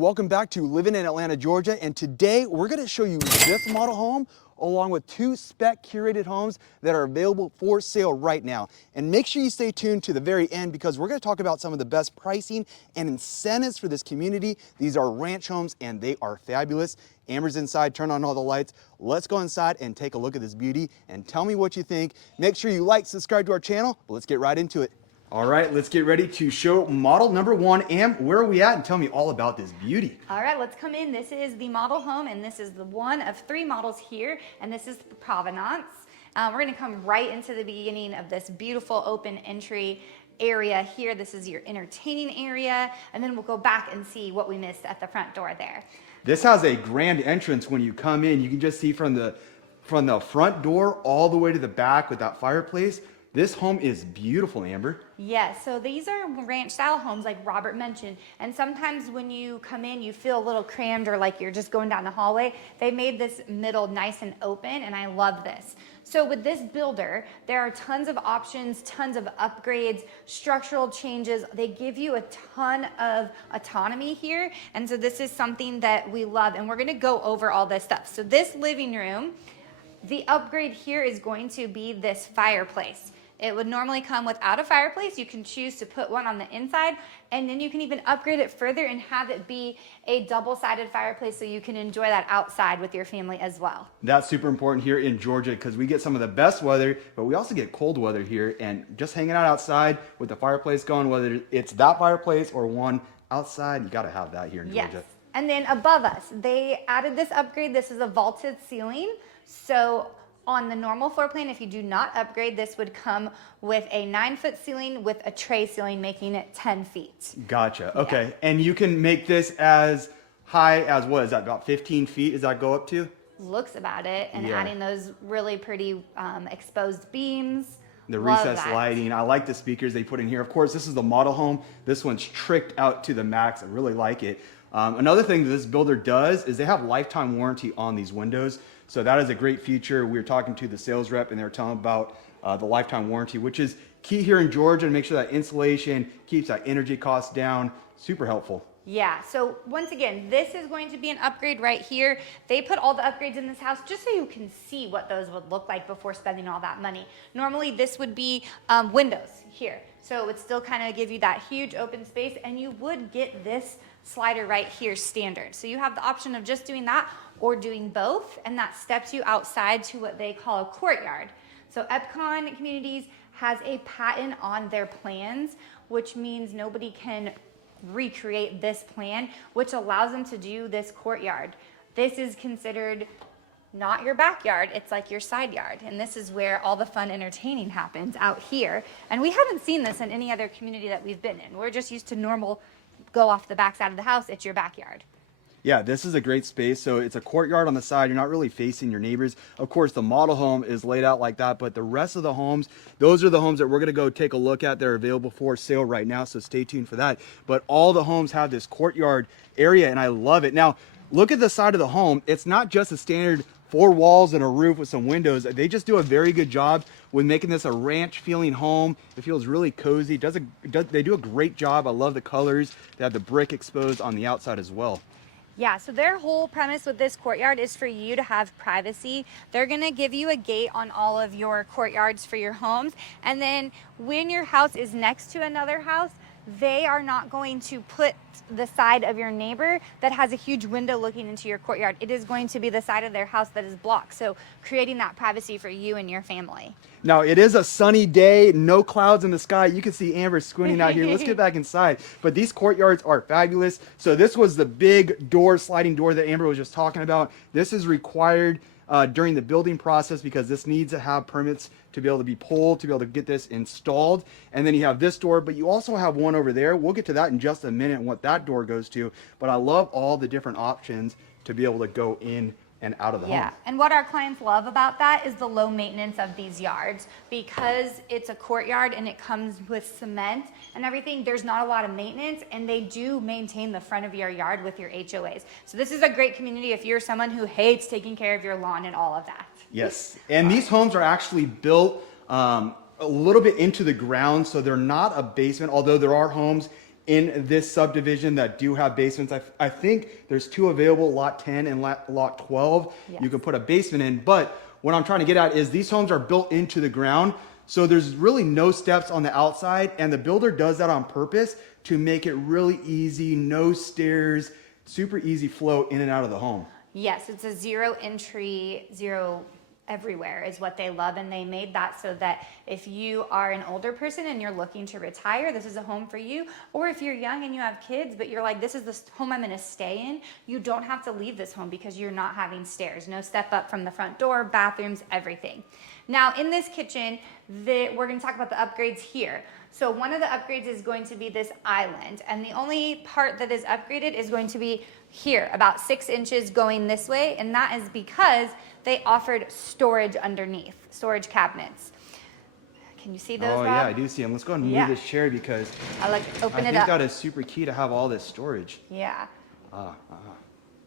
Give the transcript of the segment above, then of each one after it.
Welcome back to Living in Atlanta, Georgia, and today we're going to show you this model home along with two spec curated homes that are available for sale right now. And make sure you stay tuned to the very end because we're going to talk about some of the best pricing and incentives for this community. These are ranch homes and they are fabulous. Amber's inside, turn on all the lights. Let's go inside and take a look at this beauty and tell me what you think. Make sure you like, subscribe to our channel, but let's get right into it. All right, let's get ready to show model number one. Am, where are we at? And tell me all about this beauty. All right, let's come in. This is the model home, and this is the one of three models here, and this is the Provenance. We're gonna come right into the beginning of this beautiful open entry area here. This is your entertaining area, and then we'll go back and see what we missed at the front door there. This has a grand entrance when you come in. You can just see from the front door all the way to the back with that fireplace. This home is beautiful, Amber. Yes, so these are ranch style homes like Robert mentioned, and sometimes when you come in you feel a little crammed or like you're just going down the hallway. They made this middle nice and open, and I love this. So with this builder, there are tons of options, tons of upgrades, structural changes. They give you a ton of autonomy here, and so this is something that we love, and we're gonna go over all this stuff. So this living room, the upgrade here is going to be this fireplace. It would normally come without a fireplace. You can choose to put one on the inside, and then you can even upgrade it further and have it be a double-sided fireplace so you can enjoy that outside with your family as well. That's super important here in Georgia because we get some of the best weather, but we also get cold weather here, and just hanging out outside with the fireplace going, whether it's that fireplace or one outside, you gotta have that here in Georgia. Yes, and then above us, they added this upgrade. This is a vaulted ceiling. So on the normal floor plan, if you do not upgrade, this would come with a 9-foot ceiling with a tray ceiling, making it 10 feet. Gotcha. Okay. Yeah. And you can make this as high as, what is that, about 15 feet? Does that go up to? Looks about it, and Yeah. adding those really pretty exposed beams. The Love recessed that. lighting. I like the speakers they put in here. Of course, this is the model home. This one's tricked out to the max. I really like it. Another thing that this builder does is they have lifetime warranty on these windows. So that is a great feature. We were talking to the sales rep and they were telling about the lifetime warranty, which is key here in Georgia to make sure that insulation keeps that energy costs down. Super helpful. Yeah, so once again, this is going to be an upgrade right here. They put all the upgrades in this house just so you can see what those would look like before spending all that money. Normally, this would be windows here. So it would still kind of give you that huge open space, and you would get this slider right here standard. So you have the option of just doing that or doing both, and that steps you outside to what they call a courtyard. So Epcon Communities has a patent on their plans, which means nobody can recreate this plan, which allows them to do this courtyard. This is considered not your backyard, it's like your side yard, and this is where all the fun entertaining happens out here. And we haven't seen this in any other community that we've been in. We're just used to normal go off the backside of the house, it's your backyard. Yeah, this is a great space. So it's a courtyard on the side. You're not really facing your neighbors. Of course, the model home is laid out like that, but the rest of the homes, those are the homes that we're going to go take a look at. They're available for sale right now, so stay tuned for that. But all the homes have this courtyard area, and I love it. Now, look at the side of the home. It's not just a standard 4 walls and a roof with some windows. They just do a very good job with making this a ranch feeling home. It feels really cozy. They do a great job. I love the colors. They have the brick exposed on the outside as well. Yeah, so their whole premise with this courtyard is for you to have privacy. They're gonna give you a gate on all of your courtyards for your homes. And then when your house is next to another house, they are not going to put the side of your neighbor that has a huge window looking into your courtyard. It is going to be the side of their house that is blocked. So creating that privacy for you and your family. Now, it is a sunny day, no clouds in the sky. You can see Amber squinting out here. Let's get back inside. But these courtyards are fabulous. So this was the big door, sliding door that Amber was just talking about. This is required during the building process because this needs to have permits to be able to be pulled, to be able to get this installed. And then you have this door, but you also have one over there. We'll get to that in just a minute and what that door goes to. But I love all the different options to be able to go in and out of the home. Yeah, and what our clients love about that is the low maintenance of these yards. Because it's a courtyard and it comes with cement and everything, there's not a lot of maintenance, and they do maintain the front of your yard with your HOAs. So this is a great community if you're someone who hates taking care of your lawn and all of that. Yes, and these homes are actually built a little bit into the ground, so they're not a basement, although there are homes in this subdivision that do have basements. I think there's 2 available, lot 10 and lot 12. Yes. You can put a basement in, but what I'm trying to get at is these homes are built into the ground. So there's really no steps on the outside, and the builder does that on purpose to make it really easy, no stairs, super easy flow in and out of the home. Yes, it's a zero entry, zero everywhere is what they love, and they made that so that if you are an older person and you're looking to retire, this is a home for you. Or if you're young and you have kids but you're like, this is the home I'm going to stay in, you don't have to leave this home because you're not having stairs, no step up from the front door, bathrooms, everything. Now in this kitchen, we're going to talk about the upgrades here. So one of the upgrades is going to be this island, and the only part that is upgraded is going to be here, about 6 inches going this way, and that is because they offered storage underneath, storage cabinets. Can you see those, Rob? Yeah, I do see them. Let's go ahead and move this chair because I open it think up. that is super key to have all this storage. Yeah.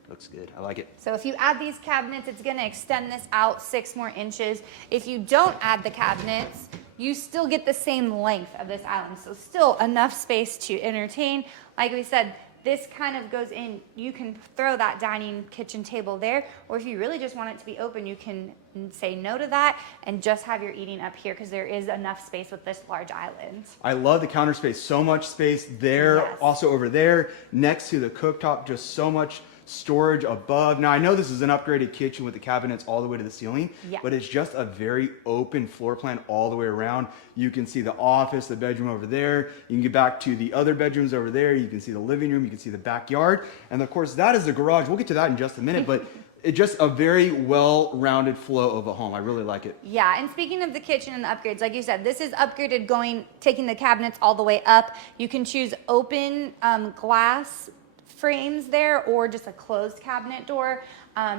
Looks good. I like it. So if you add these cabinets, it's going to extend this out 6 more inches. If you don't add the cabinets, you still get the same length of this island. So still enough space to entertain. Like we said, this kind of goes in. You can throw that dining kitchen table there, or if you really just want it to be open, you can say no to that and just have your eating up here because there is enough space with this large island. I love the counter space. So much space there. Yes. Also over there next to the cooktop, just so much storage above. Now I know this is an upgraded kitchen with the cabinets all the way to the ceiling, but it's just a very open floor plan all the way around. You can see the office, the bedroom over there. You can get back to the other bedrooms over there. You can see the living room, you can see the backyard. And of course that is the garage. We'll get to that in just a minute, but it's just a very well-rounded flow of a home. I really like it. Yeah, and speaking of the kitchen and the upgrades, like you said, this is upgraded taking the cabinets all the way up. You can choose open glass frames there or just a closed cabinet door.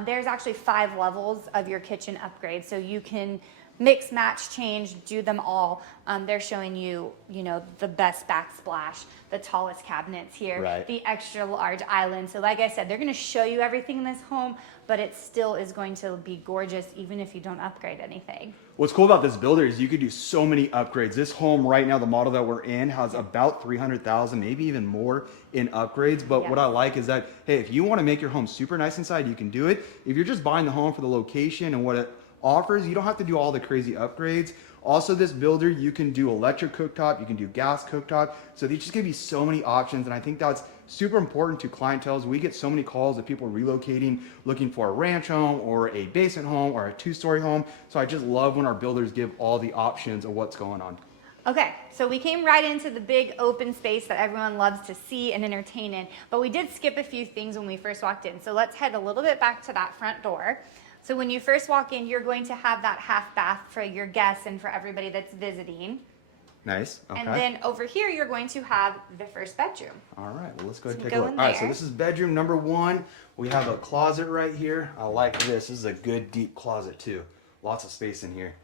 There's actually 5 levels of your kitchen upgrade, so you can mix, match, change, do them all. They're showing you, the best backsplash, the tallest cabinets here, the extra large island. So like I said, they're going to show you everything in this home, but it still is going to be gorgeous even if you don't upgrade anything. What's cool about this builder is you could do so many upgrades. This home right now, the model that we're in, has about 300,000, maybe even more in upgrades. But what I like is that, hey, if you want to make your home super nice inside, you can do it. If you're just buying the home for the location and what it offers, you don't have to do all the crazy upgrades. Also, this builder, you can do electric cooktop, you can do gas cooktop. So they just give you so many options, and I think that's super important to clientele. We get so many calls of people relocating, looking for a ranch home or a basement home or a 2-story home. So I just love when our builders give all the options of what's going on. Okay, so we came right into the big open space that everyone loves to see and entertain in, but we did skip a few things when we first walked in. So let's head a little bit back to that front door. So when you first walk in, you're going to have that half bath for your guests and for everybody that's visiting. Nice. Okay. And then over here, you're going to have the first bedroom. All right, well, let's go ahead and take a look. All right, so this is bedroom number 1. We have a closet right here. I like this. This is a good deep closet too. Lots of space in here.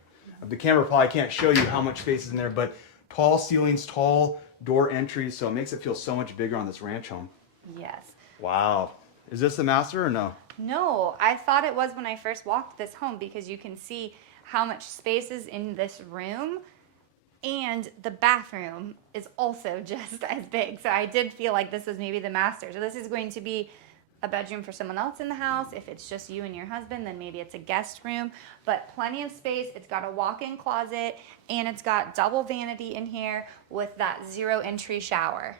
The camera probably can't show you how much space is in there, but tall ceilings, tall door entries, so it makes it feel so much bigger on this ranch home. Yes. Wow. Is this the master or no? No, I thought it was when I first walked this home because you can see how much space is in this room, and the bathroom is also just as big. So I did feel like this was maybe the master. So this is going to be a bedroom for someone else in the house. If it's just you and your husband, then maybe it's a guest room, but plenty of space. It's got a walk-in closet, and it's got double vanity in here with that 0 entry shower.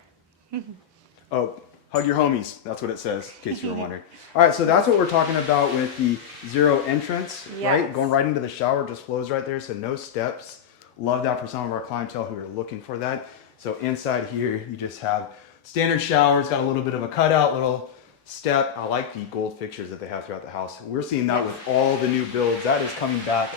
Oh, hug your homies. That's what it says, in case you were wondering. All right, so that's what we're talking about with the 0 entrance, right? Going right into the shower, just flows right there, so no steps. Love that for some of our clientele who are looking for that. So inside here, you just have standard shower. It's got a little bit of a cutout, little step. I like the gold fixtures that they have throughout the house. We're seeing that with all the new builds. That is coming back.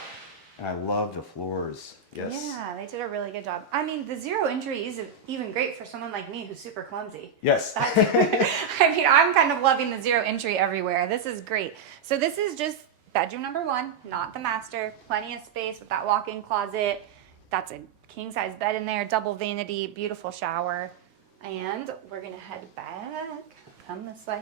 And I love the floors. Yes. Yeah, they did a really good job. I mean, the 0 entry is even great for someone like me who's super clumsy. Yes. I mean, I'm kind of loving the 0 entry everywhere. This is great. So this is just bedroom number 1, not the master. Plenty of space with that walk-in closet. That's a king-size bed in there, double vanity, beautiful shower. And we're going to head back. Come this way.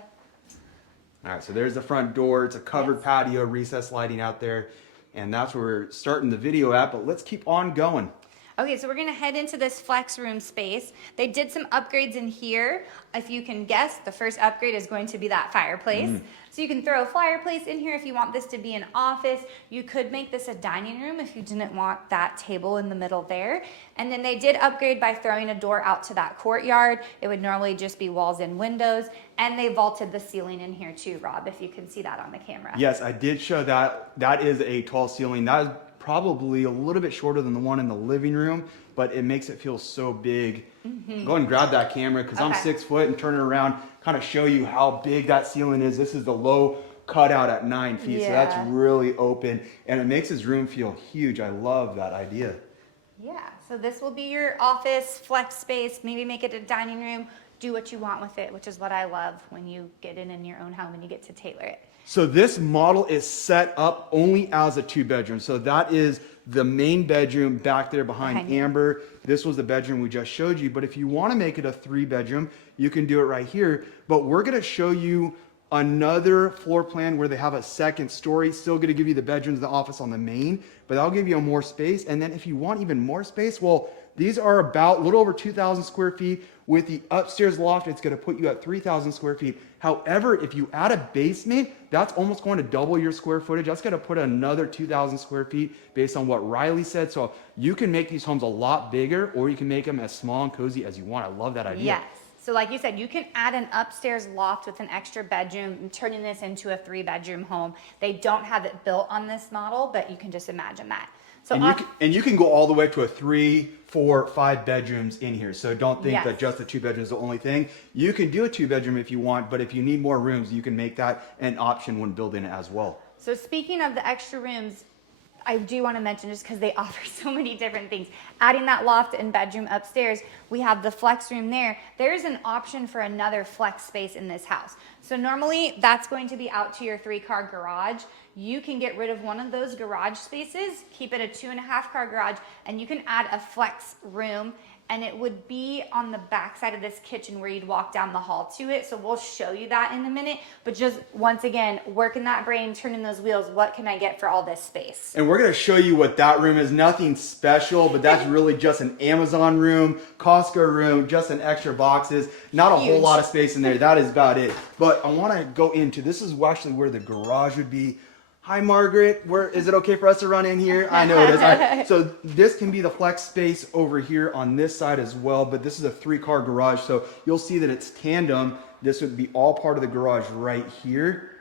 All right, so there's the front door. It's a covered patio, recessed lighting out there. And that's where we're starting the video at, but let's keep on going. Okay, so we're gonna head into this flex room space. They did some upgrades in here. If you can guess, the first upgrade is going to be that fireplace. So you can throw a fireplace in here if you want this to be an office. You could make this a dining room if you didn't want that table in the middle there. And then they did upgrade by throwing a door out to that courtyard. It would normally just be walls and windows. And they vaulted the ceiling in here too, Rob, if you can see that on the camera. Yes, I did show that. That is a tall ceiling. That is probably a little bit shorter than the one in the living room, but it makes it feel so big. Go ahead and grab that camera because I'm 6 foot, and turn it around, kind of show you how big that ceiling is. This is the low cutout at 9 feet, so that's really open, and it makes this room feel huge. I love that idea. Yeah, so this will be your office, flex space, maybe make it a dining room, do what you want with it, which is what I love when you get in your own home and you get to tailor it. So this model is set up only as a 2-bedroom. So that is the main bedroom back there behind Amber. This was the bedroom we just showed you. But if you want to make it a 3-bedroom, you can do it right here. But we're going to show you another floor plan where they have a second story. Still going to give you the bedrooms, the office on the main, but that'll give you more space. And then if you want even more space, well, these are about a little over 2,000 square feet. With the upstairs loft, it's going to put you at 3,000 square feet. However, if you add a basement, that's almost going to double your square footage. That's going to put another 2,000 square feet based on what Riley said. So you can make these homes a lot bigger, or you can make them as small and cozy as you want. I love that idea. Yes. So like you said, you can add an upstairs loft with an extra bedroom and turning this into a 3-bedroom home. They don't have it built on this model, but you can just imagine that. So and you can go all the way to a 3, 4, 5 bedrooms in here. So don't think that just the 2 bedrooms is the only thing. You can do a 2-bedroom if you want, but if you need more rooms, you can make that an option when building it as well. So speaking of the extra rooms, I do want to mention, just because they offer so many different things, adding that loft and bedroom upstairs, we have the flex room there. There's an option for another flex space in this house. So normally that's going to be out to your 3-car garage. You can get rid of one of those garage spaces, keep it a 2.5-car garage, and you can add a flex room, and it would be on the back side of this kitchen where you'd walk down the hall to it. So we'll show you that in a minute, but just once again, working that brain, turning those wheels, what can I get for all this space? And we're gonna show you what that room is. Nothing special, but that's really just an Amazon room, Costco room, just an extra boxes, not a whole lot of space in there. That is about it. But I wanna go into, this is actually where the garage would be. Hi, Margaret. Is it okay for us to run in here? I know it is. All right. So this can be the flex space over here on this side as well, but this is a 3-car garage. So you'll see that it's tandem. This would be all part of the garage right here.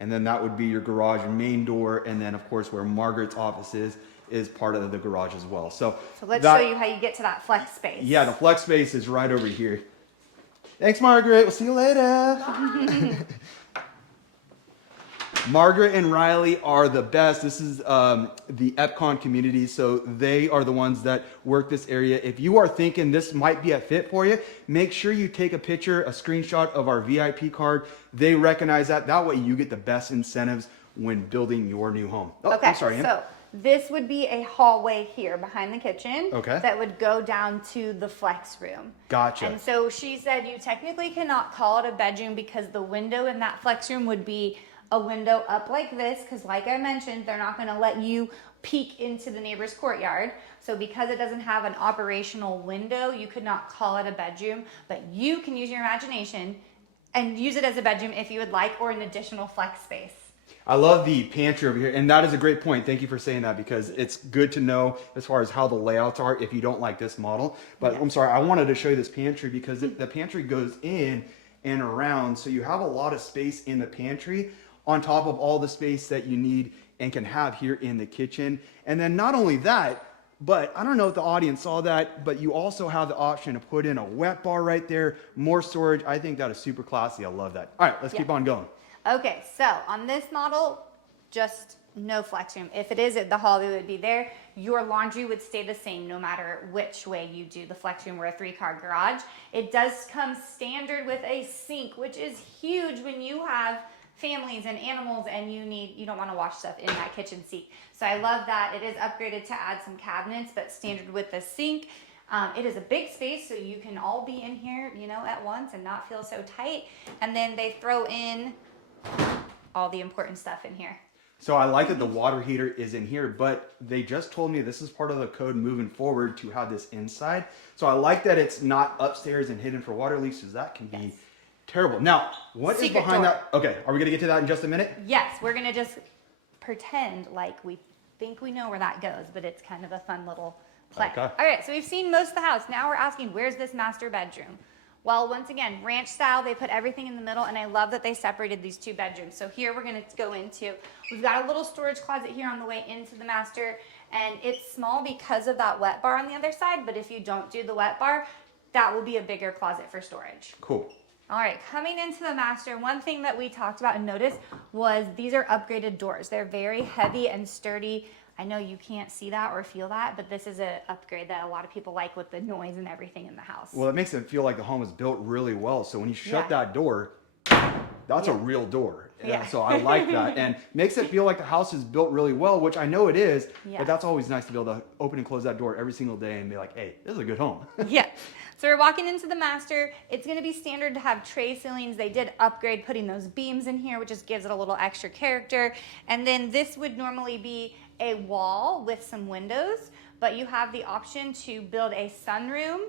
And then that would be your garage main door. And then of course where Margaret's office is part of the garage as well. So let's show you how you get to that flex space. Yeah, the flex space is right over here. Thanks, Margaret. We'll see you later. Margaret and Riley are the best. This is the EPCON community, so they are the ones that work this area. If you are thinking this might be a fit for you, make sure you take a picture, a screenshot of our VIP card. They recognize that. That way you get the best incentives when building your new home. Oh, okay, I'm sorry, Ann. so this would be a hallway here behind the kitchen that would go down to the flex room. Gotcha. And so she said you technically cannot call it a bedroom because the window in that flex room would be a window up like this, because like I mentioned, they're not going to let you peek into the neighbor's courtyard. So because it doesn't have an operational window, you could not call it a bedroom, but you can use your imagination and use it as a bedroom if you would like, or an additional flex space. I love the pantry over here, and that is a great point. Thank you for saying that, because it's good to know as far as how the layouts are if you don't like this model. But I'm sorry, I wanted to show you this pantry because the pantry goes in and around, so you have a lot of space in the pantry on top of all the space that you need and can have here in the kitchen. And then not only that, but I don't know if the audience saw that, but you also have the option to put in a wet bar right there, more storage. I think that is super classy. I love that. All right, let's keep on going. Okay, so on this model, just no flex room. If it is, the hallway would be there. Your laundry would stay the same no matter which way you do the flex room or a 3-car garage. It does come standard with a sink, which is huge when you have families and animals and you don't want to wash stuff in that kitchen sink. So I love that it is upgraded to add some cabinets, but standard with the sink. It is a big space, so you can all be in here, at once and not feel so tight. And then they throw in all the important stuff in here. So I like that the water heater is in here, but they just told me this is part of the code moving forward to have this inside. So I like that it's not upstairs and hidden for water leaks, because that can be terrible. Now, what is Secret behind door. that? Okay, are we gonna get to that in just a minute? Yes, we're gonna just pretend like we think we know where that goes, but it's kind of a fun little play. Okay. All right, so we've seen most of the house. Now we're asking, where's this master bedroom? Well, once again, ranch style, they put everything in the middle, and I love that they separated these two bedrooms. So here we're gonna go into, we've got a little storage closet here on the way into the master, and it's small because of that wet bar on the other side, but if you don't do the wet bar, that will be a bigger closet for storage. Cool. All right, coming into the master, one thing that we talked about and noticed was these are upgraded doors. They're very heavy and sturdy. I know you can't see that or feel that, but this is an upgrade that a lot of people like with the noise and everything in the house. Well, it makes it feel like the home is built really well. So when you shut that door, that's a real door. Yeah. So I like that, and makes it feel like the house is built really well, which I know it is. Yeah. But that's always nice to be able to open and close that door every single day and be like, hey, this is a good home. Yeah. So we're walking into the master. It's going to be standard to have tray ceilings. They did upgrade putting those beams in here, which just gives it a little extra character. And then this would normally be a wall with some windows, but you have the option to build a sunroom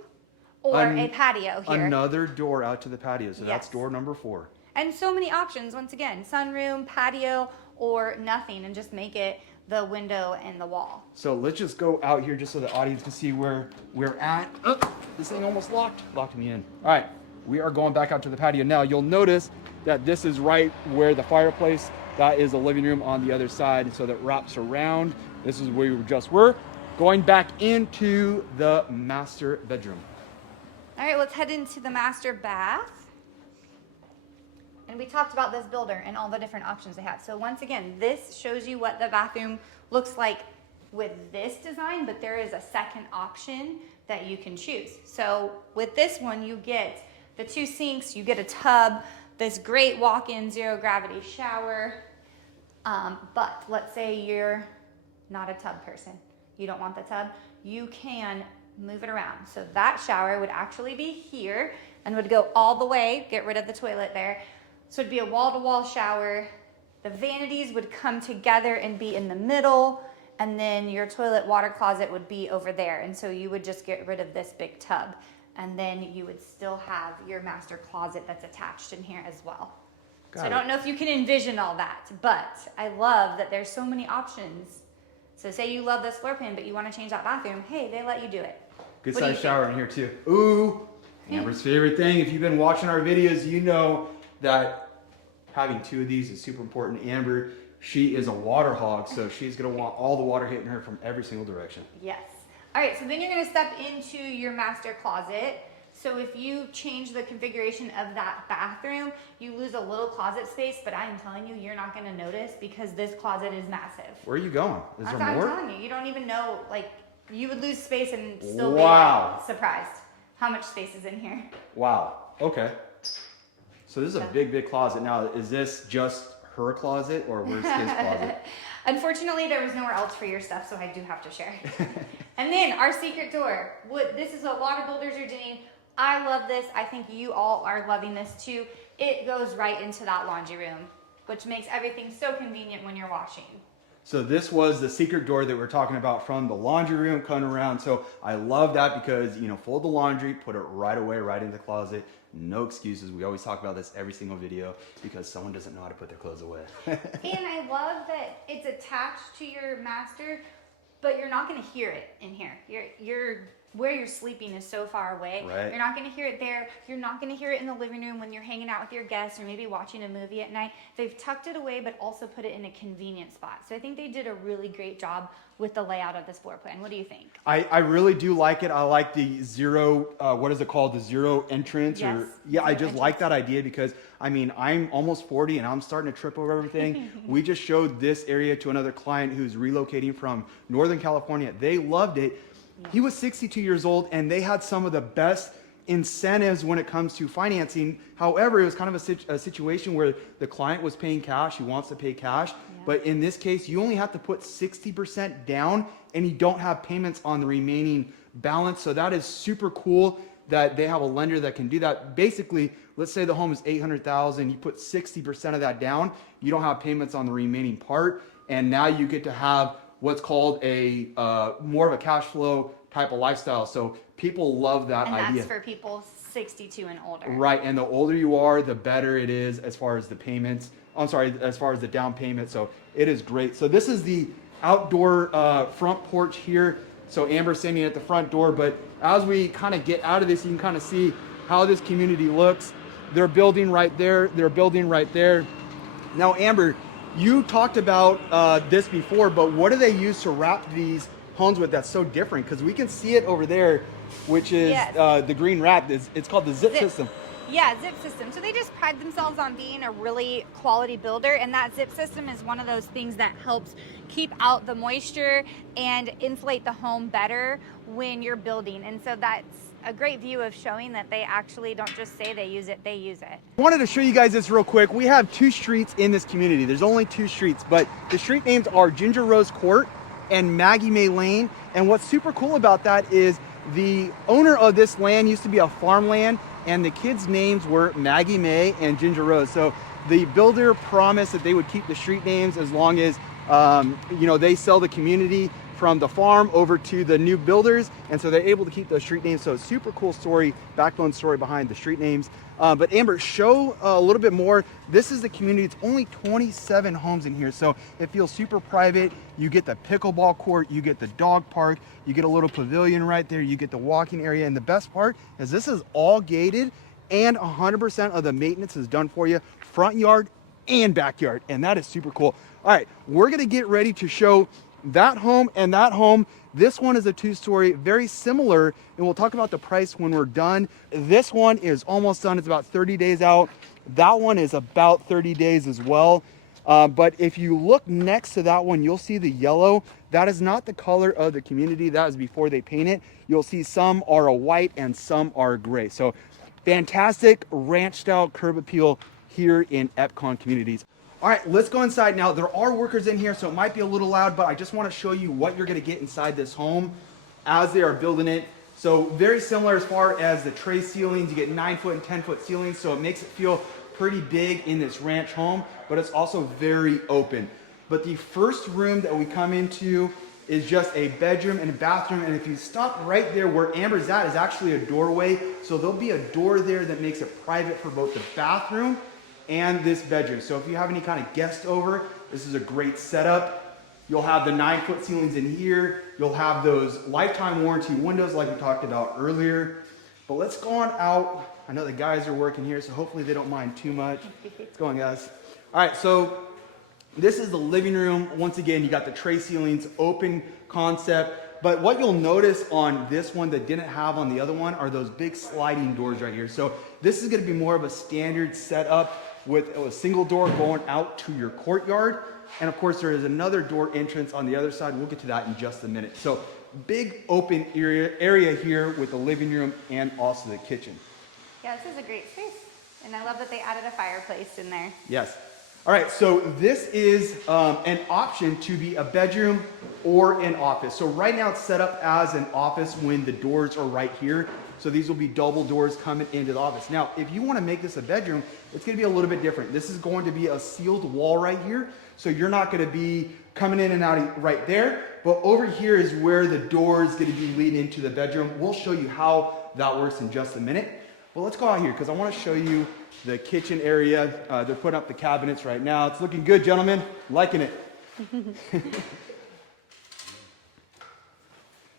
or a patio here. Another door out to the patio. So that's Yes. door number 4. And so many options, once again, sunroom, patio, or nothing, and just make it the window and the wall. So let's just go out here just so the audience can see where we're at. Oh, this thing almost locked me in. All right, we are going back out to the patio now. You'll notice that this is right where the fireplace, that is the living room on the other side, so that wraps around. This is where we just were. Going back into the master bedroom. All right, let's head into the master bath. And we talked about this builder and all the different options they have. So once again, this shows you what the bathroom looks like with this design, but there is a second option that you can choose. So with this one, you get the 2 sinks, you get a tub, this great walk-in zero gravity shower. But let's say you're not a tub person. You don't want the tub. You can move it around. So that shower would actually be here and would go all the way, get rid of the toilet there. So it'd be a wall-to-wall shower. The vanities would come together and be in the middle, and then your toilet water closet would be over there. And so you would just get rid of this big tub, and then you would still have your master closet that's attached in here as well. So I don't know if you can envision all that, but I love that there's so many options. So say you love this floor plan, but you want to change that bathroom, hey, they let you do it. Good size shower in here too. Ooh, Amber's favorite thing. If you've been watching our videos, you know that having 2 of these is super important. Amber, she is a water hog, so she's gonna want all the water hitting her from every single direction. Yes. All right, so then you're gonna step into your master closet. So if you change the configuration of that bathroom, you lose a little closet space, but I'm telling you, you're not gonna notice because this closet is massive. Where are you going? Is there I'm more? telling you, you don't even know, like, you would lose space and still Wow. be surprised how much space is in here. Wow, okay. So this is a big, big closet. Now, is this just her closet or where's his closet? Unfortunately, there was nowhere else for your stuff, so I do have to share. And then our secret door. This is what water builders are doing. I love this. I think you all are loving this too. It goes right into that laundry room, which makes everything so convenient when you're washing. So this was the secret door that we're talking about from the laundry room coming around. So I love that because, you know, fold the laundry, put it right away, right in the closet. No excuses. We always talk about this every single video because someone doesn't know how to put their clothes away. And I love that it's attached to your master, but you're not going to hear it in here. You're where you're sleeping is so far away. Right. You're not going to hear it there. You're not going to hear it in the living room when you're hanging out with your guests or maybe watching a movie at night. They've tucked it away, but also put it in a convenient spot. So I think they did a really great job with the layout of this floor plan. What do you think? I really do like it. I like the zero, what is it called? The zero entrance? Yes. Or yeah, I Zero just entrance. like that idea because, I mean, I'm almost 40 and I'm starting to trip over everything. We just showed this area to another client who's relocating from Northern California. They loved it. Yeah. He was 62 years old and they had some of the best incentives when it comes to financing. However, it was kind of a situation where the client was paying cash. He wants to pay cash. Yeah. But in this case, you only have to put 60% down and you don't have payments on the remaining balance. So that is super cool that they have a lender that can do that. Basically, let's say the home is $800,000, you put 60% of that down, you don't have payments on the remaining part. and now you get to have what's called a more of a cash flow type of lifestyle. So people love that idea. And that's for people 62 and older. Right, and the older you are, the better it is as far as the payments. I'm sorry, as far as the down payment. So it is great. So this is the outdoor front porch here. So Amber's standing at the front door, but as we kind of get out of this, you can kind of see how this community looks. They're building right there. They're building right there. Now, Amber, you talked about this before, but what do they use to wrap these homes with that's so different? Because we can see it over there, which is Yes. the green wrap. It's called the zip system. Yeah, zip system. So they just pride themselves on being a really quality builder, and that zip system is one of those things that helps keep out the moisture and insulate the home better when you're building. And so that's a great view of showing that they actually don't just say they use it, they use it. I wanted to show you guys this real quick. We have 2 streets in this community. There's only 2 streets, but the street names are Ginger Rose Court and Maggie May Lane. And what's super cool about that is the owner of this land used to be a farmland, and the kids' names were Maggie May and Ginger Rose. So the builder promised that they would keep the street names as long as they sell the community from the farm over to the new builders, and so they're able to keep those street names. So super cool story, backbone story behind the street names. But Amber, show a little bit more. This is the community. It's only 27 homes in here, so it feels super private. You get the pickleball court, you get the dog park, you get a little pavilion right there, you get the walking area, and the best part is this is all gated, and 100% of the maintenance is done for you, front yard and backyard, and that is super cool. All right, we're gonna get ready to show that home and that home. This one is a 2-story, very similar, and we'll talk about the price when we're done. This one is almost done. It's about 30 days out. That one is about 30 days as well. But if you look next to that one, you'll see the yellow. That is not the color of the community. That is before they paint it. You'll see some are a white and some are gray. So fantastic ranch style curb appeal here in Epcon Communities. All right, let's go inside now. There are workers in here, so it might be a little loud, but I just want to show you what you're going to get inside this home as they are building it. So very similar as far as the tray ceilings. You get 9-foot and 10-foot ceilings, so it makes it feel pretty big in this ranch home, but it's also very open. But the first room that we come into is just a bedroom and a bathroom, and if you stop right there where Amber's at is actually a doorway, so there'll be a door there that makes it private for both the bathroom and this bedroom. So if you have any kind of guest over, this is a great setup. You'll have the 9-foot ceilings in here. You'll have those lifetime warranty windows like we talked about earlier. But let's go on out. I know the guys are working here, so hopefully they don't mind too much. What's going on, guys? All right, so this is the living room. Once again, you got the tray ceilings, open concept. But what you'll notice on this one that didn't have on the other one are those big sliding doors right here. So this is gonna be more of a standard setup with a single door going out to your courtyard. And of course, there is another door entrance on the other side. We'll get to that in just a minute. So big open area here with the living room and also the kitchen. Yeah, this is a great space. And I love that they added a fireplace in there. Yes. All right, so this is an option to be a bedroom or an office. So right now it's set up as an office when the doors are right here. So these will be double doors coming into the office. Now, if you want to make this a bedroom, it's going to be a little bit different. This is going to be a sealed wall right here. So you're not going to be coming in and out right there. But over here is where the door is going to be leading into the bedroom. We'll show you how that works in just a minute. Well, let's go out here because I want to show you the kitchen area. They're putting up the cabinets right now. It's looking good, gentlemen. Liking it.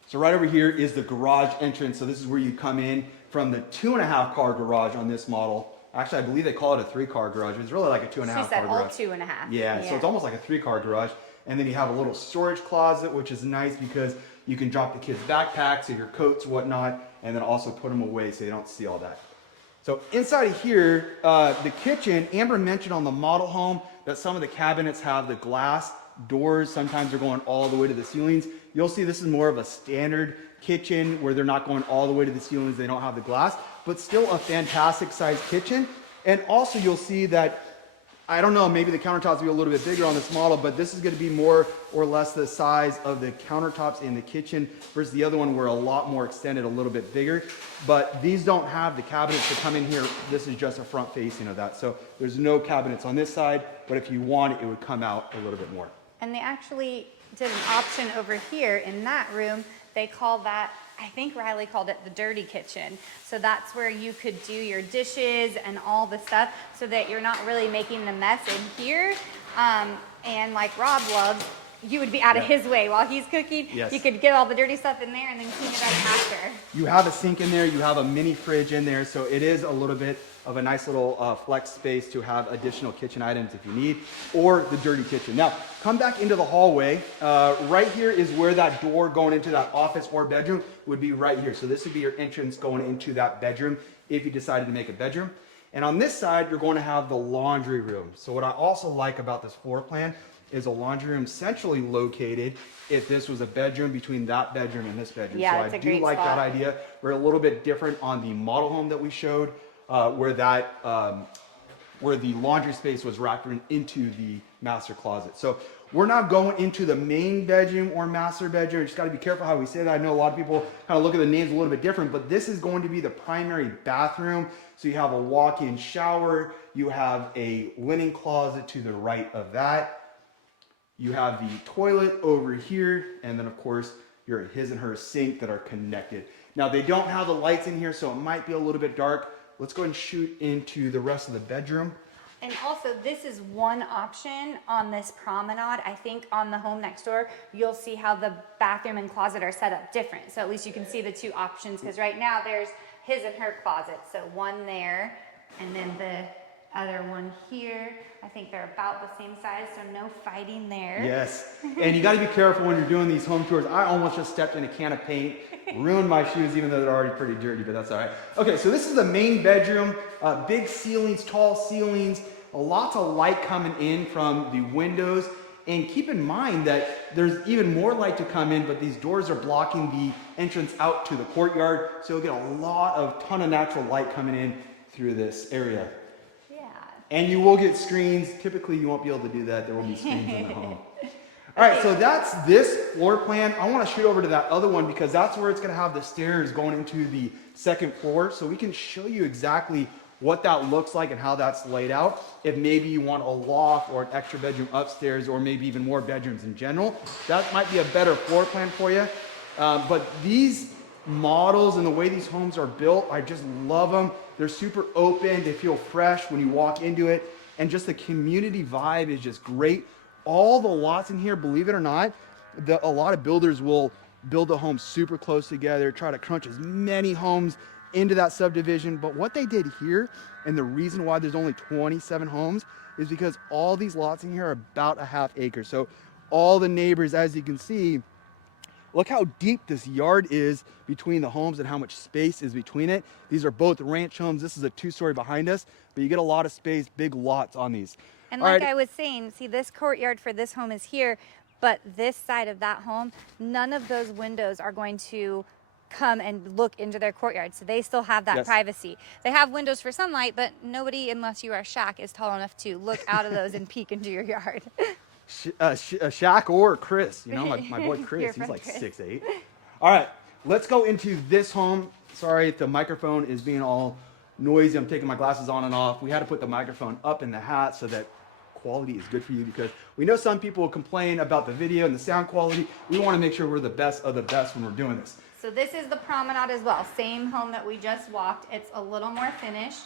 So right over here is the garage entrance. So this is where you come in from the 2.5 car garage on this model. Actually, I believe they call it a 3-car garage. It's really like a 2.5 car garage. She said all 2.5. Yeah, so it's almost like a 3-car garage. And then you have a little storage closet, which is nice because you can drop the kids' backpacks or your coats, whatnot, and then also put them away so they don't see all that. So inside of here, the kitchen, Amber mentioned on the model home that some of the cabinets have the glass doors. Sometimes they're going all the way to the ceilings. You'll see this is more of a standard kitchen where they're not going all the way to the ceilings. They don't have the glass, but still a fantastic sized kitchen. And also you'll see that, I don't know, maybe the countertops will be a little bit bigger on this model, but this is going to be more or less the size of the countertops in the kitchen versus the other one were a lot more extended, a little bit bigger. But these don't have the cabinets to come in here. This is just a front facing of that. So there's no cabinets on this side, but if you want it, it would come out a little bit more. And they actually did an option over here in that room. They call that, I think Riley called it the dirty kitchen. So that's where you could do your dishes and all the stuff so that you're not really making the mess in here. And like Rob loves, you would be out of his way while he's cooking. Yes. You could get all the dirty stuff in there and then clean it up after. You have a sink in there, you have a mini fridge in there, so it is a little bit of a nice little flex space to have additional kitchen items if you need, or the dirty kitchen. Now, come back into the hallway. Right here is where that door going into that office or bedroom would be right here. So this would be your entrance going into that bedroom if you decided to make a bedroom. And on this side, you're going to have the laundry room. So what I also like about this floor plan is a laundry room centrally located if this was a bedroom between that bedroom and this bedroom. Yeah, so it's I a do great like spot. that idea. We're a little bit different on the model home that we showed, where the laundry space was wrapped into the master closet. So we're not going into the main bedroom or master bedroom. You just got to be careful how we say that. I know a lot of people kind of look at the names a little bit different, but this is going to be the primary bathroom. So you have a walk-in shower, you have a linen closet to the right of that. You have the toilet over here, and then of course your his and her sink that are connected. Now they don't have the lights in here, so it might be a little bit dark. Let's go ahead and shoot into the rest of the bedroom. And also, this is one option on this promenade. I think on the home next door, you'll see how the bathroom and closet are set up different. So at least you can see the two options, because right now there's his and her closet. So one there, and then the other one here. I think they're about the same size, so no fighting there. Yes, and you got to be careful when you're doing these home tours. I almost just stepped in a can of paint, ruined my shoes, even though they're already pretty dirty, but that's all right. Okay, so this is the main bedroom. Big ceilings, tall ceilings, lots of light coming in from the windows. And keep in mind that there's even more light to come in, but these doors are blocking the entrance out to the courtyard, so you'll get a ton of natural light coming in through this area. And you will get screens. Typically, you won't be able to do that. There will be screens in the home. All right, so that's this floor plan. I want to shoot over to that other one because that's where it's going to have the stairs going into the second floor. So we can show you exactly what that looks like and how that's laid out. If maybe you want a loft or an extra bedroom upstairs, or maybe even more bedrooms in general, that might be a better floor plan for you. But these models and the way these homes are built, I just love them. They're super open, they feel fresh when you walk into it, and just the community vibe is just great. All the lots in here, believe it or not, a lot of builders will build a home super close together, try to crunch as many homes into that subdivision. But what they did here, and the reason why there's only 27 homes, is because all these lots in here are about a half acre. So all the neighbors, as you can see, look how deep this yard is between the homes and how much space is between it. These are both ranch homes. This is a two-story behind us, but you get a lot of space, big lots on these. And All like right. I was saying, see, this courtyard for this home is here, but this side of that home, none of those windows are going to come and look into their courtyard. So they still have that privacy. They have windows for sunlight, but nobody, unless you are a shack, is tall enough to look out of those and peek into your yard. Shaq or Chris, you know, my boy Chris, he's like Chris. 6'8". All right, let's go into this home. Sorry if the microphone is being all noisy. I'm taking my glasses on and off. We had to put the microphone up in the hat so that quality is good for you, because we know some people will complain about the video and the sound quality. We want to make sure we're the best of the best when we're doing this. So this is the promenade as well. Same home that we just walked. It's a little more finished,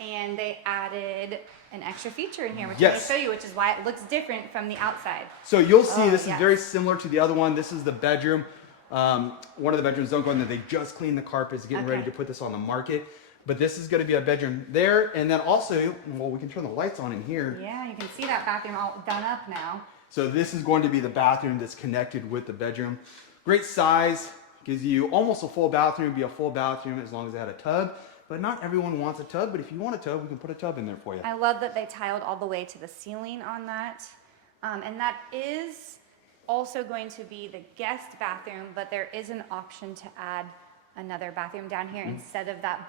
and they added an extra feature in here, which I'm going to show you, which is why it looks different from the outside. So you'll see this is very similar to the other one. This is the bedroom. One of the bedrooms, don't go in there. They just cleaned the carpets, getting ready to put this on the market. But this is going to be a bedroom there. And then also, well, we can turn the lights on in here. Yeah, you can see that bathroom all done up now. So this is going to be the bathroom that's connected with the bedroom. Great size. Gives you almost a full bathroom, be a full bathroom as long as it had a tub. But not everyone wants a tub, but if you want a tub, we can put a tub in there for you. I love that they tiled all the way to the ceiling on that. And that is also going to be the guest bathroom, but there is an option to add another bathroom down here. Instead of that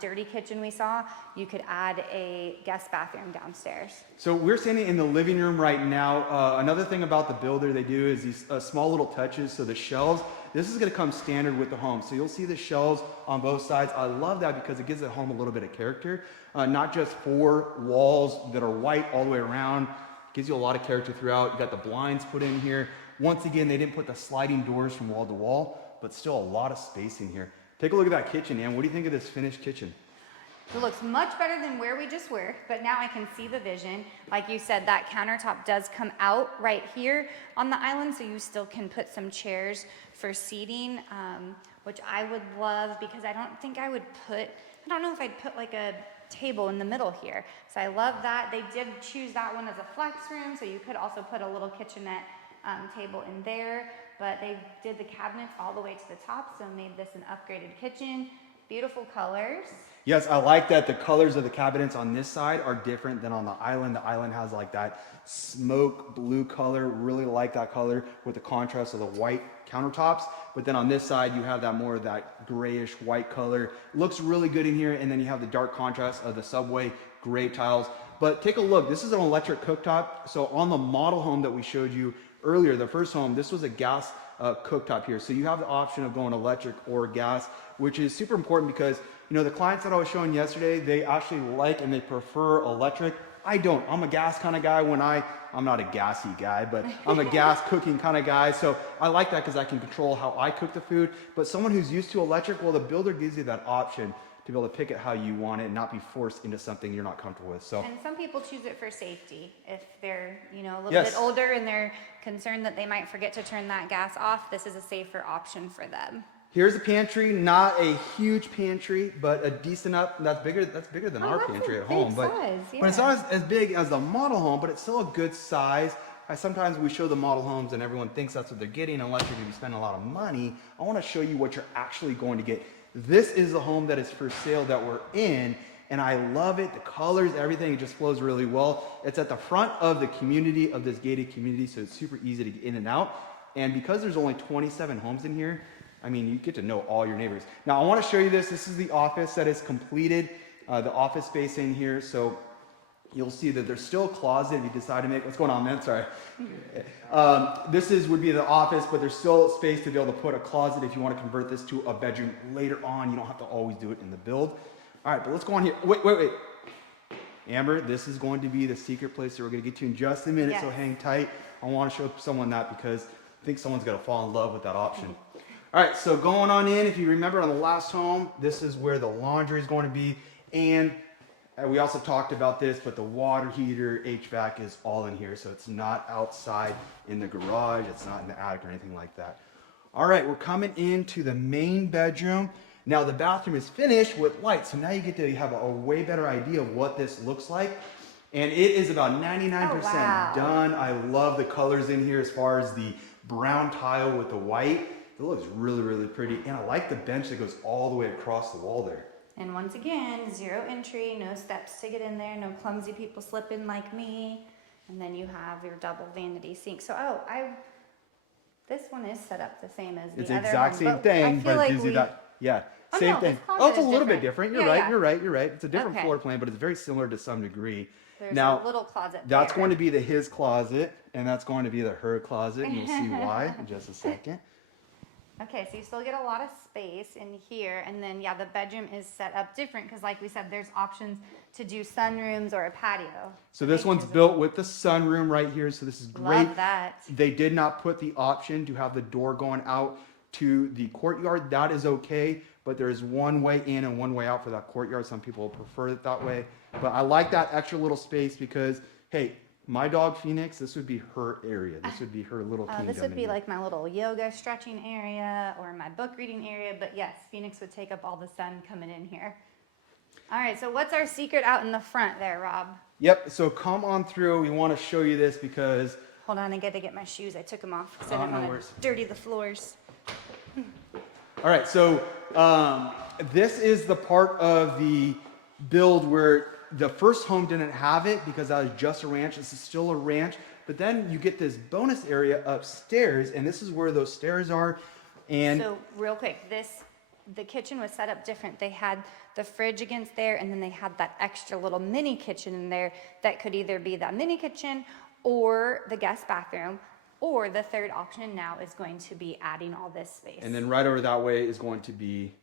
dirty kitchen we saw, you could add a guest bathroom downstairs. So we're standing in the living room right now. Another thing about the builder they do is these small little touches. So the shelves, this is going to come standard with the home. So you'll see the shelves on both sides. I love that because it gives the home a little bit of character. Not just 4 walls that are white all the way around. Gives you a lot of character throughout. You got the blinds put in here. Once again, they didn't put the sliding doors from wall to wall, but still a lot of space in here. Take a look at that kitchen, Ann. What do you think of this finished kitchen? It looks much better than where we just were, but now I can see the vision. Like you said, that countertop does come out right here on the island, so you still can put some chairs for seating, which I would love, because I don't think I would put, I don't know if I'd put like a table in the middle here. So I love that. They did choose that one as a flex room, so you could also put a little kitchenette table in there, but they did the cabinets all the way to the top, so made this an upgraded kitchen. Beautiful colors. Yes, I like that the colors of the cabinets on this side are different than on the island. The island has like that smoke blue color. Really like that color with the contrast of the white countertops. But then on this side, you have that more of that grayish white color. Looks really good in here. And then you have the dark contrast of the subway gray tiles. But take a look. This is an electric cooktop. So on the model home that we showed you earlier, the first home, this was a gas cooktop here. So you have the option of going electric or gas, which is super important because, you know, the clients that I was showing yesterday, they actually like and they prefer electric. I don't. I'm a gas kind of guy when I'm not a gassy guy, but I'm a gas cooking kind of guy. So I like that because I can control how I cook the food. But someone who's used to electric, well, the builder gives you that option to be able to pick it how you want it and not be forced into something you're not comfortable with. So, and some people choose it for safety. If they're, you know, a little bit older and they're concerned that they might forget to turn that gas off, this is a safer option for them. Here's a pantry, not a huge pantry, but a decent that's bigger than our pantry at home. But it's not as big as the model home, but it's still a good size. Sometimes we show the model homes and everyone thinks that's what they're getting unless you're going to be spending a lot of money. I want to show you what you're actually going to get. This is the home that is for sale that we're in, and I love it. The colors, everything, it just flows really well. It's at the front of the community, of this gated community, so it's super easy to get in and out. And because there's only 27 homes in here, I mean, you get to know all your neighbors. Now, I want to show you this. This is the office that is completed, the office space in here. So you'll see that there's still a closet if you decide to make, what's going on, man? Sorry. Would be the office, but there's still space to be able to put a closet if you want to convert this to a bedroom later on. You don't have to always do it in the build. All right, but let's go on here. Wait. Amber, this is going to be the secret place that we're going to get to in just a minute, so hang tight. I want to show someone that because I think someone's going to fall in love with that option. All right, so going on in, if you remember on the last home, this is where the laundry is going to be. And we also talked about this, but the water heater, HVAC is all in here. So it's not outside in the garage. It's not in the attic or anything like that. All right, we're coming into the main bedroom. Now the bathroom is finished with lights. So now you get to have a way better idea of what this looks like. And it is about 99% done. I love the colors in here as far as the brown tile with the white. It looks really, really pretty. And I like the bench that goes all the way across the wall there. And once again, zero entry, no steps to get in there, no clumsy people slipping like me. And then you have your double vanity sink. So, this one is set up the same as the other one. It's the exact same thing, but it gives you that, same thing. Oh, it's a little bit different. You're right. It's a different floor plan, but it's very similar to some degree. There's a little closet there. That's going to be the his closet, and that's going to be the her closet. And you'll see why in just a second. Okay, so you still get a lot of space in here, and then the bedroom is set up different because like we said, there's options to do sunrooms or a patio. So this one's built with the sunroom right here, so this is great. Love that. They did not put the option to have the door going out to the courtyard. That is okay, but there is one way in and one way out for that courtyard. Some people prefer it that way, but I like that extra little space because, hey, my dog Phoenix, this would be her area. This would be her little kingdom. This would be like my little yoga stretching area or my book reading area. But yes, Phoenix would take up all the sun coming in here. All right, so what's our secret out in the front there, Rob? Yep, so come on through. We want to show you this because... Hold on, I got to get my shoes. I took them off because I didn't want to dirty the floors. All right, so this is the part of the build where the first home didn't have it because that was just a ranch. This is still a ranch, but then you get this bonus area upstairs, and this is where those stairs are. And so real quick, the kitchen was set up different. They had the fridge against there, and then they had that extra little mini kitchen in there that could either be that mini kitchen or the guest bathroom, or the third option now is going to be adding all this space. And then right over that way is going to be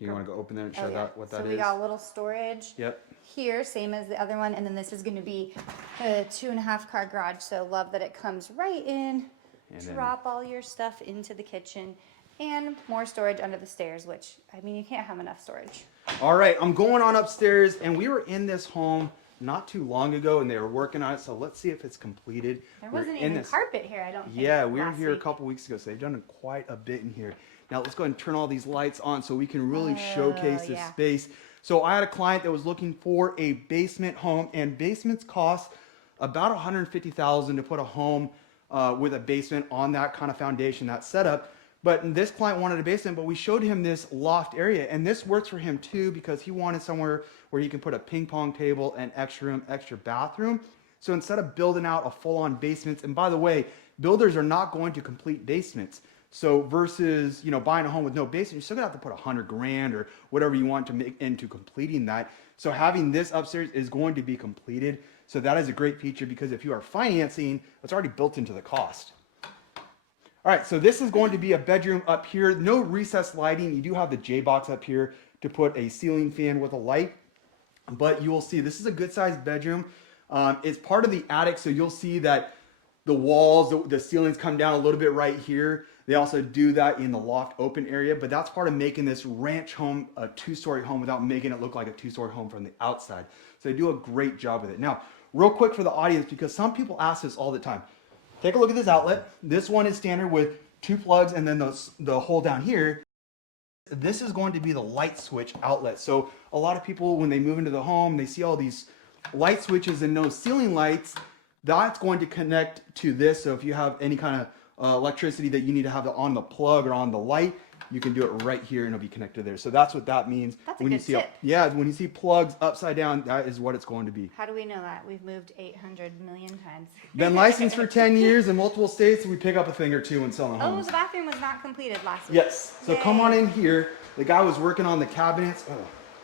You want to go open there and show Oh, yeah. what that is? So we got a little storage. Yep. Here, same as the other one, and then this is going to be a 2.5 car garage. So love that it comes right in. And drop all your stuff into the kitchen, and more storage under the stairs. Which, I mean, you can't have enough storage. All right, I'm going on upstairs, and we were in this home not too long ago, and they were working on it. So let's see if it's completed. There wasn't even carpet here, I don't think. Yeah, we were here a couple weeks ago, so they've done quite a bit in here. Now let's go ahead and turn all these lights on so we can really showcase this space. So I had a client that was looking for a basement home, and basements cost about $150,000 to put a home with a basement on that kind of foundation, that setup. But this client wanted a basement, but we showed him this loft area, and this works for him too because he wanted somewhere where he can put a ping pong table and extra room, extra bathroom. So instead of building out a full-on basement, and by the way, builders are not going to complete basements. So versus, you know, buying a home with no basement, you're still gonna have to put $100,000 or whatever you want to make into completing that. So having this upstairs is going to be completed. So that is a great feature because if you are financing, it's already built into the cost. All right, so this is going to be a bedroom up here. No recessed lighting. You do have the J-box up here to put a ceiling fan with a light. But you will see this is a good sized bedroom. It's part of the attic, so you'll see that the walls, the ceilings come down a little bit right here. They also do that in the loft open area, but that's part of making this ranch home a 2-story home without making it look like a 2-story home from the outside. So they do a great job with it. Now, real quick for the audience, because some people ask this all the time. Take a look at this outlet. This one is standard with 2 plugs and then the hole down here. This is going to be the light switch outlet. So a lot of people, when they move into the home, they see all these light switches and no ceiling lights. That's going to connect to this. So if you have any kind of electricity that you need to have on the plug or on the light, you can do it right here and it'll be connected there. So that's what that means. That's when a you good see tip. Yeah, when you see plugs upside down, that is what it's going to be. How do we know that? We've moved 800 million times. Been licensed for 10 years in multiple states. We pick up a thing or two when selling homes. Oh, the bathroom was not completed last week. Yes. So Yay. come on in here. The guy was working on the cabinets. Oh,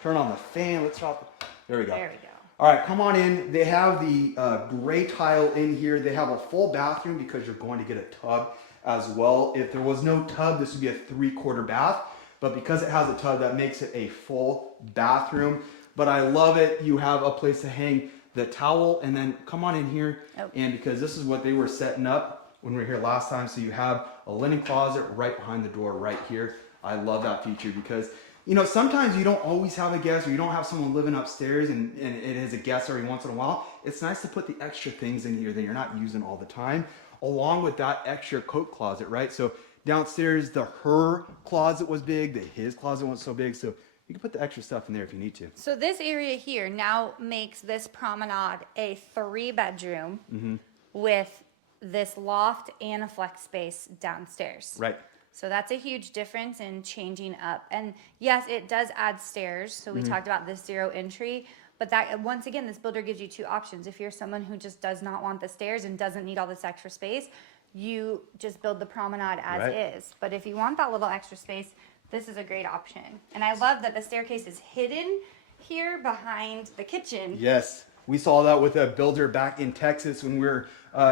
turn on the fan. Let's drop. There we go. There we go. All right, come on in. They have the gray tile in here. They have a full bathroom because you're going to get a tub as well. If there was no tub, this would be a 3/4 bath. But because it has a tub, that makes it a full bathroom. But I love it. You have a place to hang the towel, and then come on in here. Oh. And because this is what they were setting up when we were here last time. So you have a linen closet right behind the door right here. I love that feature because, you know, sometimes you don't always have a guest or you don't have someone living upstairs and it is a guest every once in a while. It's nice to put the extra things in here that you're not using all the time, along with that extra coat closet, right? So downstairs, her closet was big, his closet wasn't so big. So you can put the extra stuff in there if you need to. So this area here now makes this promenade a 3-bedroom with this loft and a flex space downstairs. Right. So that's a huge difference in changing up. And yes, it does add stairs. So we talked about this 0 entry, but that, once again, this builder gives you 2 options. If you're someone who just does not want the stairs and doesn't need all this extra space, you just build the promenade as is. But if you want that little extra space, this is a great option. And I love that the staircase is hidden here behind the kitchen. Yes. We saw that with a builder back in Texas when we were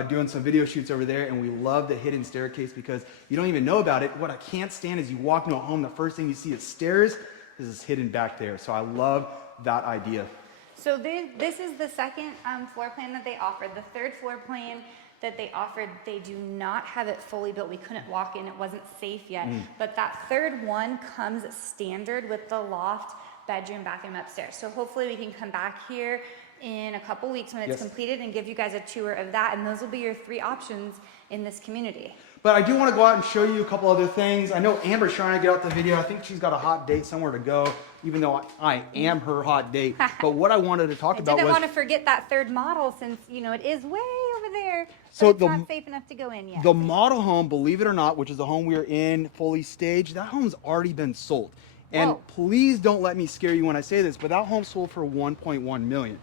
doing some video shoots over there, and we love the hidden staircase because you don't even know about it. What I can't stand is you walk into a home, the first thing you see is stairs. This is hidden back there. So I love that idea. So this is the second floor plan that they offered. The third floor plan that they offered, they do not have it fully built. We couldn't walk in, it wasn't safe yet. But that third one comes standard with the loft, bedroom, bathroom upstairs. So hopefully we can come back here in a couple weeks when it's completed and give you guys a tour of that, and those will be your 3 options in this community. But I do want to go out and show you a couple other things. I know Amber's trying to get out the video. I think she's got a hot date somewhere to go, even though I am her hot date. But what I wanted to talk about was... I didn't want to forget that third model since, you know, it is way over there. So it's not safe enough to go in yet. The model home, believe it or not, which is the home we're in, fully staged, that home's already been sold. And please don't let me scare you when I say this, but that home sold for $1.1 million.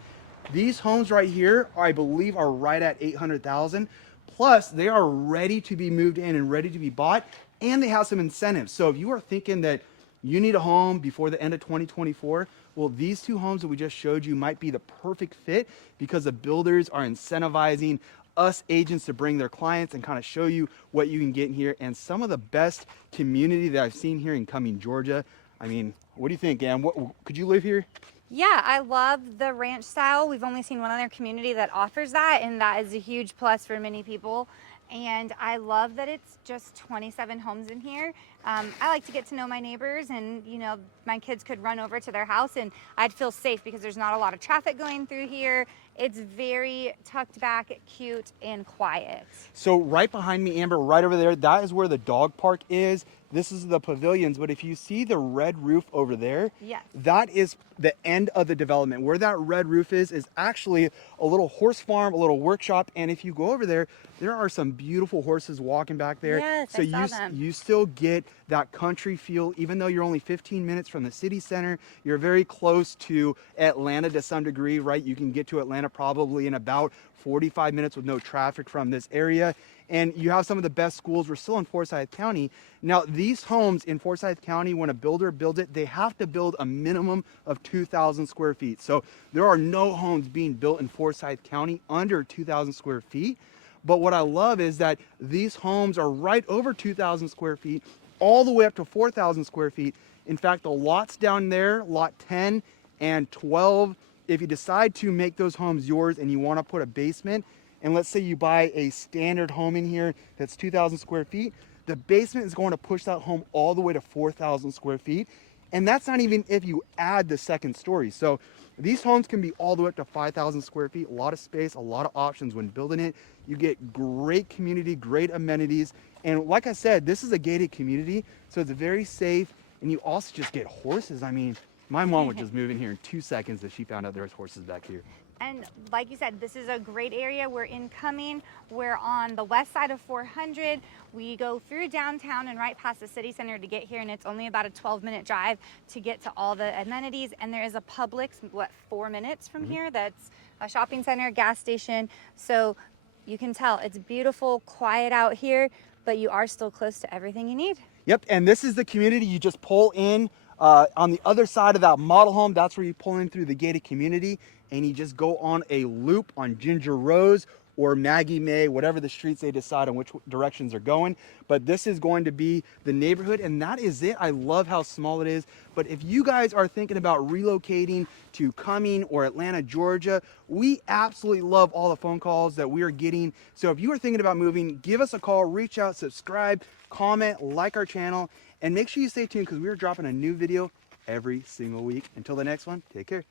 These homes right here, I believe, are right at $800,000. Plus, they are ready to be moved in and ready to be bought, and they have some incentives. So if you are thinking that you need a home before the end of 2024, well, these 2 homes that we just showed you might be the perfect fit because the builders are incentivizing us agents to bring their clients and kind of show you what you can get in here. And some of the best community that I've seen here in Cumming, Georgia. I mean, what do you think, Ann? What, could you live here? Yeah, I love the ranch style. We've only seen one other community that offers that, and that is a huge plus for many people. And I love that it's just 27 homes in here. I like to get to know my neighbors, and my kids could run over to their house and I'd feel safe because there's not a lot of traffic going through here. It's very tucked back, cute, and quiet. So right behind me, Amber, right over there, that is where the dog park is. This is the pavilions, but if you see the red roof over there, Yes. that is the end of the development. Where that red roof is actually a little horse farm, a little workshop, and if you go over there, there are some beautiful horses walking back there. Yes, so I saw them. you still get that country feel, even though you're only 15 minutes from the city center. You're very close to Atlanta to some degree, right? You can get to Atlanta probably in about 45 minutes with no traffic from this area. And you have some of the best schools. We're still in Forsyth County. Now, these homes in Forsyth County, when a builder builds it, they have to build a minimum of 2,000 square feet. So there are no homes being built in Forsyth County under 2,000 square feet. But what I love is that these homes are right over 2,000 square feet, all the way up to 4,000 square feet. In fact, the lots down there, lot 10 and 12, if you decide to make those homes yours and you want to put a basement, and let's say you buy a standard home in here that's 2,000 square feet, the basement is going to push that home all the way to 4,000 square feet. And that's not even if you add the second story. So these homes can be all the way up to 5,000 square feet, a lot of space, a lot of options when building it. You get great community, great amenities. And like I said, this is a gated community, so it's very safe. And you also just get horses. I mean, my mom would just move in here in 2 seconds if she found out there was horses back here. And like you said, this is a great area. We're incoming. We're on the west side of 400. We go through downtown and right past the city center to get here, and it's only about a 12-minute drive to get to all the amenities. And there is a Publix, 4 minutes from here, that's a shopping center, gas station. So you can tell it's beautiful, quiet out here, but you are still close to everything you need. Yep, and this is the community. You just pull in on the other side of that model home. That's where you pull in through the gated community, and you just go on a loop on Ginger Rose or Maggie May, whatever the streets they decide on which directions they're going. But this is going to be the neighborhood, and that is it. I love how small it is. But if you guys are thinking about relocating to Cumming or Atlanta, Georgia, we absolutely love all the phone calls that we are getting. So if you are thinking about moving, give us a call, reach out, subscribe, comment, like our channel, and make sure you stay tuned because we are dropping a new video every single week. Until the next one, take care.